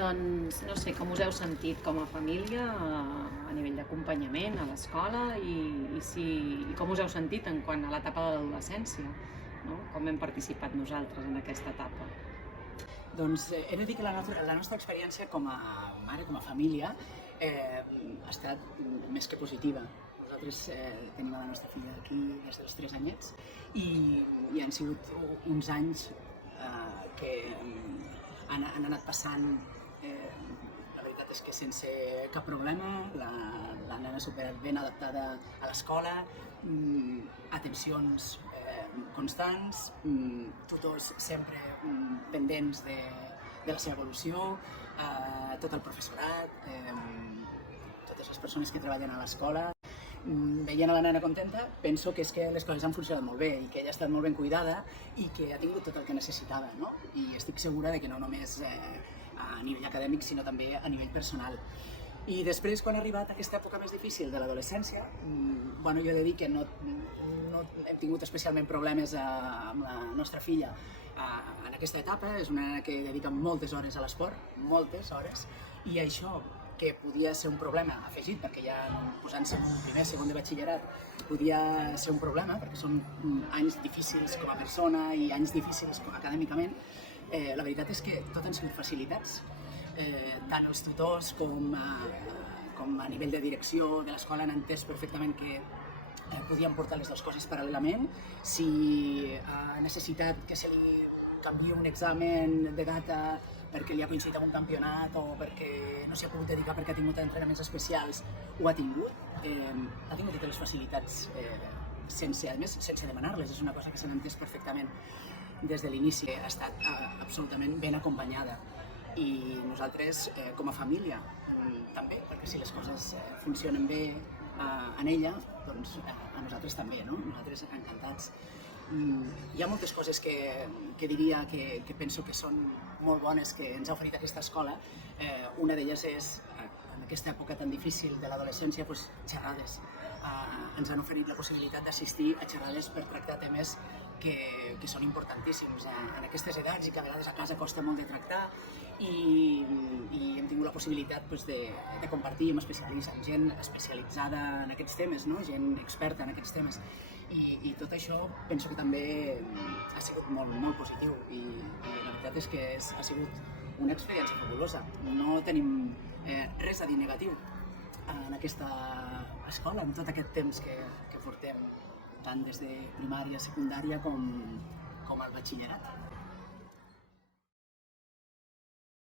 Doncs no sé, com us heu sentit com a família a nivell d'acompanyament a l'escola i com us heu sentit en quant a l'etapa de l'adolescència, no? Com hem participat nosaltres en aquesta etapa. Doncs he de dir que la nostra experiència com a mare, com a família, ha estat més que positiva. Nosaltres tenim a la nostra filla aquí des dels 3 anyets i han sigut uns anys que han anat passant. La veritat és que sense cap problema, la nena ha superat ben adaptada a l'escola, atencions constants, tutors sempre pendents de la seva evolució, tot el professorat, totes les persones que treballen a l'escola. Veient a la nena contenta, penso que és que les coses han funcionat molt bé i que ella ha estat molt ben cuidada i que ha tingut tot el que necessitava, no? I estic segura de que no només a nivell acadèmic, sinó també a nivell personal. I després, quan ha arribat aquesta època més difícil de l'adolescència, jo he de dir que no hem tingut especialment problemes amb la nostra filla en aquesta etapa. És una nena que dedica moltes hores a l'esport, moltes hores, i això, que podia ser un problema afegit, perquè ja posant-se en un primer, segon de batxillerat, podia ser un problema, perquè són anys difícils com a persona i anys difícils acadèmicament. La veritat és que tot han sigut facilitats, tant els tutors com a nivell de direcció de l'escola han entès perfectament que podien portar les dues coses paral·lelament. Si ha necessitat que se li canviï un examen de data perquè li ha coincidit amb un campionat o perquè no s'hi ha pogut dedicar perquè ha tingut entrenaments especials, ho ha tingut. Ha tingut totes les facilitats sense demanar-les. És una cosa que s'ha entès perfectament des de l'inici. Ha estat absolutament ben acompanyada. I nosaltres, com a família, també, perquè si les coses funcionen bé en ella, doncs a nosaltres també, no? Nosaltres encantats. Hi ha moltes coses que diria que penso que són molt bones que ens ha oferit aquesta escola. Una d'elles és, en aquesta època tan difícil de l'adolescència, xerrades. Ens han oferit la possibilitat d'assistir a xerrades per tractar temes que són importantíssims en aquestes edats i que a vegades a casa costa molt de tractar, i hem tingut la possibilitat de compartir amb especialistes, amb gent especialitzada en aquests temes, no? Gent experta en aquests temes, i tot això penso que també ha sigut molt, molt positiu, i la veritat és que ha sigut una experiència fabulosa. No tenim res a dir negatiu en aquesta escola, en tot aquest temps que portem, tant des de primària, secundària com al batxillerat.